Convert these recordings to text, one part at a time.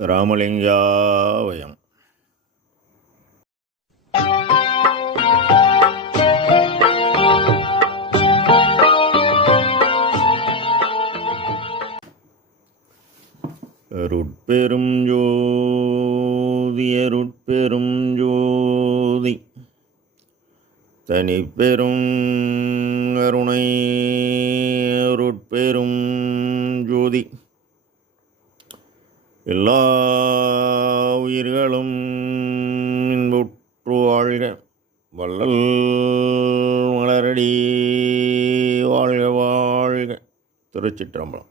ராமலிங்காவயம். அருட்பெரும் ஜோதி அருட்பெரும் ஜோதி தனிப்பெரும் கருணை அருட்பெரும் ஜோதி எல்லா உயிர்களும் இன்புற்று வாழ்க, வள்ளல் மலரடி வாழ்க வாழ்க. திருச்சிற்றம்பலம்.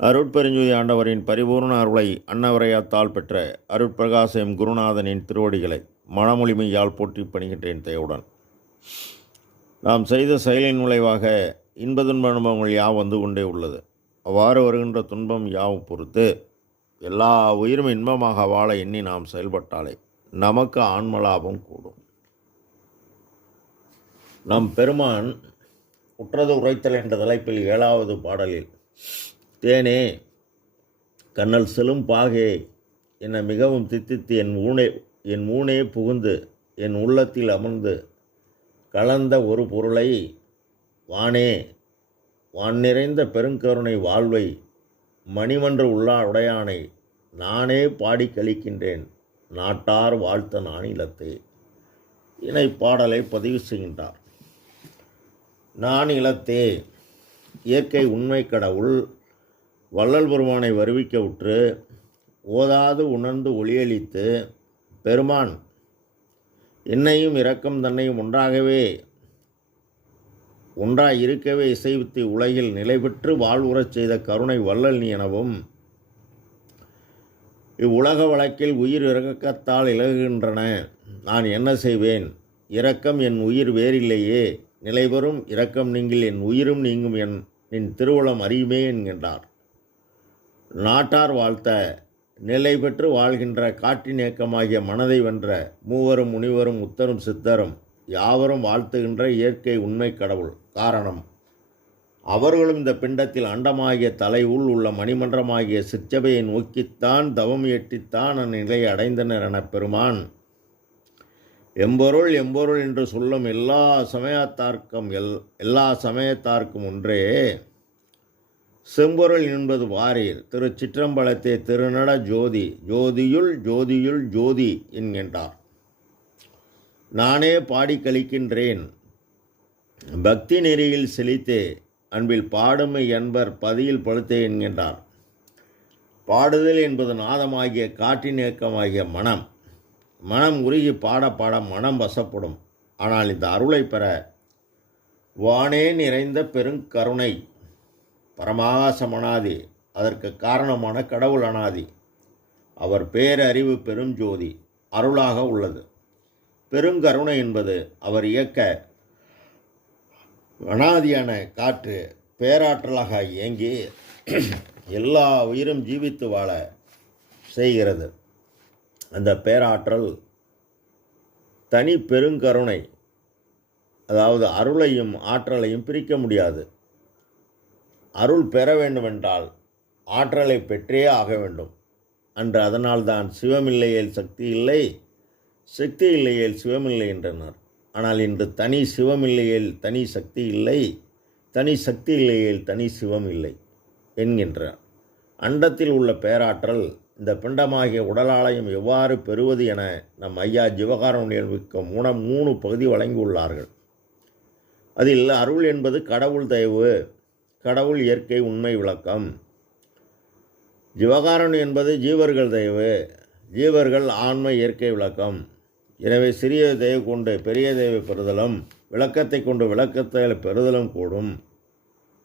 அருட்பெருஞ்சோதி ஆண்டவரின் பரிபூர்ண அருளை அன்னவரையாத்தால் பெற்ற அருட்பிரகாசம் குருநாதனின் திருவடிகளை மனமொழிமையால் போற்றி பணிகின்றேன் தயவுடன். நாம் செய்த செயலின் விளைவாக இன்ப துன்ப அனுபவங்கள் யாவும் வந்து கொண்டே உள்ளது. அவ்வாறு வருகின்ற துன்பம் யாவும் பொறுத்து எல்லா உயிரும் இன்பமாக வாழ எண்ணி நாம் செயல்பட்டாலே நமக்கு ஆன்மலாபம் கூடும். நம் பெருமான் உற்றது உரைத்தல் என்ற தலைப்பில் 7வது பாடலில், தேனே கண்ணல் செலும் பாகே என மிகவும் தித்தித்து என் ஊனே புகுந்து என் உள்ளத்தில் அமர்ந்து கலந்த ஒரு பொருளை வானே வான் நிறைந்த பெருங்கருணை வாழ்வை மணிமன்ற உடையானை நானே பாடி கழிக்கின்றேன் நாட்டார் வாழ்த்த நானிலத்தே இணை பாடலை பதிவு செய்கின்றார். நானிலத்தே இயற்கை உண்மை கடவுள் வள்ளல் பெருமானை வருவிக்க உற்று ஓதாது உணர்ந்து ஒளியளித்து பெருமான் என்னையும் இரக்கம் தன்னையும் ஒன்றாய் இருக்கவே இசைவித்து உலகில் நிலை பெற்று வாழ்வுறச் செய்த கருணை வள்ளல் நீ எனவும், இவ்வுலக வழக்கில் உயிர் இரக்கத்தால் இலகுகின்றன, நான் என்ன செய்வேன், இரக்கம் என் உயிர் வேறில்லையே, நிலைபெறும் இரக்கம் நீங்கள் என் உயிரும் நீங்கும் என் திருவுளம் அறியுமே என்கின்றார். நாட்டார் வாழ்த்த நிலை பெற்று வாழ்கின்ற காட்டின் ஏக்கமாகிய மனதை வென்ற மூவரும் முனிவரும் உத்தரும் சித்தரும் யாவரும் வாழ்த்துகின்ற இயற்கை உண்மை கடவுள். காரணம், அவர்களும் இந்த பிண்டத்தில் அண்டமாகிய தலை உள்ள மணிமன்றமாகிய சிற்சபையை நோக்கித்தான் தவம் இயற்றித்தான் அந்நிலையை அடைந்தனர் என பெருமான் எம்பொருள் எம்பொருள் என்று சொல்லும் எல்லா சமயத்தார்க்கும் ஒன்றே செம்பொருள் என்பது வாரீர். திருச்சிற்றம்பலத்தை திருநட ஜோதி ஜோதியுள் ஜோதியுள் ஜோதி என்கின்றார். நானே பாடி கழிக்கின்றேன் பக்தி நெறியில் செழித்தே அன்பில் பாடுமை என்பர் பதியில் பழுத்தே என்கின்றார். பாடுதல் என்பது நாதமாகிய காற்றின் இயக்கமாகிய மனம் உருகி பாட பாட மனம் வசப்படும். ஆனால் இந்த அருளை பெற வானே நிறைந்த பெருங்கருணை பரமாகாசம் அனாதி, அதற்கு காரணமான கடவுள் அனாதி, அவர் பேரறிவு பெரும் ஜோதி அருளாக உள்ளது. பெருங்கருணை என்பது அவர் இயக்க அனாதியான காற்று பேராற்றலாக இயங்கி எல்லா உயிரும் ஜீவித்து வாழ செய்கிறது. அந்த பேராற்றல் தனி பெருங்கருணை, அதாவது அருளையும் ஆற்றலையும் பிரிக்க முடியாது. அருள் பெற வேண்டுமென்றால் ஆற்றலை பெற்றே ஆக வேண்டும் அன்று. அதனால்தான் சிவமில்லையேல் சக்தி இல்லை, சக்தி இல்லையேல் சிவமில்லை என்றனர். ஆனால் இன்று தனி சிவமில்லையேல் தனி சக்தி இல்லை, தனி சக்தி இல்லையேல் தனி சிவம் இல்லை என்கின்றார். அண்டத்தில் உள்ள பேராற்றல் இந்த பிண்டமாகிய உடலாலயம் எவ்வாறு பெறுவது என நம் ஐயா ஜீவகாருண்யம் 3 பகுதி வழங்கியுள்ளார்கள். அதில் அருள் என்பது கடவுள் தயவு, கடவுள் இயற்கை உண்மை விளக்கம். ஜீவகாருண்யம் என்பது ஜீவர்கள் தயவு, ஜீவர்கள் ஆன்ம இயற்கை விளக்கம். எனவே சிறிய தயவு கொண்டு பெரிய தயவை பெறுதலும், விளக்கத்தை கொண்டு விளக்கத்தை பெறுதலும் கூடும்.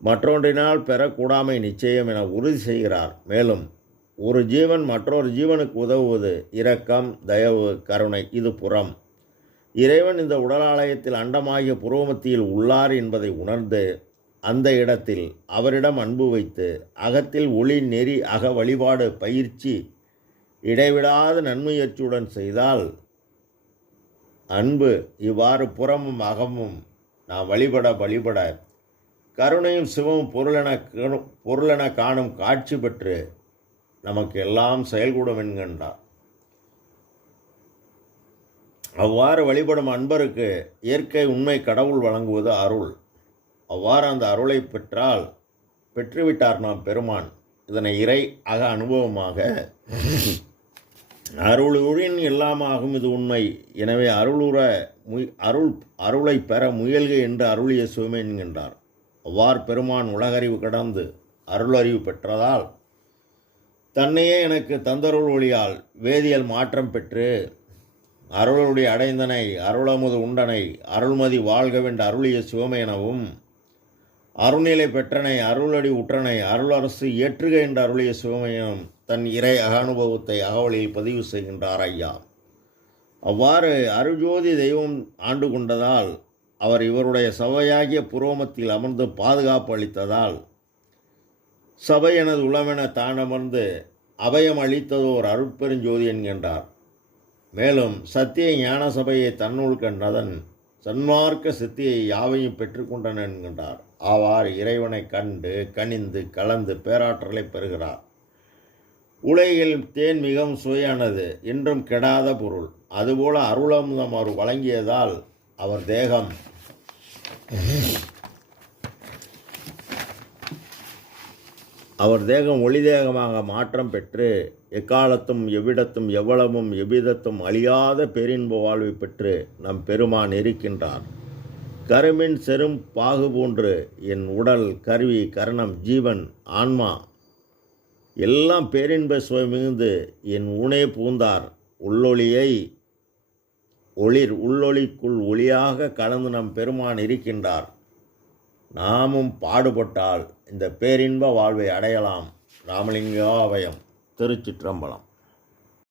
மற்றொன்றினால் பெறக்கூடாமை நிச்சயம் என உறுதி செய்கிறார். மேலும் ஒரு ஜீவன் மற்றொரு ஜீவனுக்கு உதவுவது இரக்கம், தயவு, கருணை, இது புறம். இறைவன் இந்த உடலாலயத்தில் அண்டமாகிய புரோமத்தியில் உள்ளார் என்பதை உணர்ந்து அந்த இடத்தில் அவரிடம் அன்பு வைத்து அகத்தில் ஒளி நெறி அக வழிபாடு பயிற்சி இடைவிடாத நன்முயற்சியுடன் செய்தால் அன்பு இவ்வாறு புறமும் அகமும் நாம் வழிபட கருணையும் சிவமும் பொருளென காணும் காட்சி பெற்று நமக்கு எல்லாம் செயல்கூடும் என்கின்றார். அவ்வாறு வழிபடும் அன்பருக்கு இயற்கை உண்மை கடவுள் வழங்குவது அருள். அவ்வாறு அந்த அருளை பெற்றுவிட்டார் நாம் பெருமான். இதனை இறை அக அனுபவமாக அருளுரின் எல்லாமாகும் இது உண்மை. எனவே அருளை பெற முயல்க என்று அருளிய சிவமே என்கின்றார். அவ்வாறு பெருமான் உலகறிவு கடந்து அருளறிவு பெற்றதால் தன்னையே எனக்கு தந்தருள் ஒளியால் வேதியியல் மாற்றம் பெற்று அருளுடைய அடைந்தனை அருளமுது உண்டனை அருள்மதி வாழ்கவென்று அருளிய சிவமே எனவும் அருள்நிலை பெற்றனை அருளடி உற்றனை அருளரசு ஏற்றுக என்று அருளிய சிவமயம் தன் இறை அனுபவத்தை அகவலியில் பதிவு செய்கின்றார் ஐயா. அவ்வாறு அருஜோதி தெய்வம் ஆண்டு கொண்டதால் அவர் இவருடைய சபையாகிய புரோமத்தில் அமர்ந்து பாதுகாப்பு அளித்ததால் சபை எனது உளமென தானமர்ந்து அபயம் அளித்ததோர் அருட்பெருஞ்சோதி என்கின்றார். மேலும் சத்திய ஞான சபையை தன்னுள் கண்டதன் சன்மார்க்க சித்தியை யாவையும் பெற்றுக்கொண்டன என்கின்றார். ஆவார் இறைவனை கண்டு கனிந்து கலந்து பேராற்றலை பெறுகிறார். உலகில் தேன் மிகவும் சுவையானது, என்றும் கெடாத பொருள். அதுபோல அருளமுதம் அவர் வழங்கியதால் அவர் தேகம் ஒளி தேகமாக மாற்றம் பெற்று எக்காலத்தும் எவ்விடத்தும் எவ்வளவும் எவ்விதத்தும் அழியாத பேரின்ப வாழ்வை பெற்று நம் பெருமான் இருக்கின்றார். கருமின் செரும் பாகு போன்று என் உடல் கருவி கரணம் ஜீவன் ஆன்மா எல்லாம் பேரின்ப சுவை மிகுந்து என் ஊனே பூந்தார். உள்ளொளிக்குள் ஒளியாக கலந்து நம் பெருமான் இருக்கின்றார். நாமும் பாடுபட்டால் இந்த பேரின்ப வாழ்வை அடையலாம். ராமலிங்காபயம். திருச்சிற்றம்பலம்.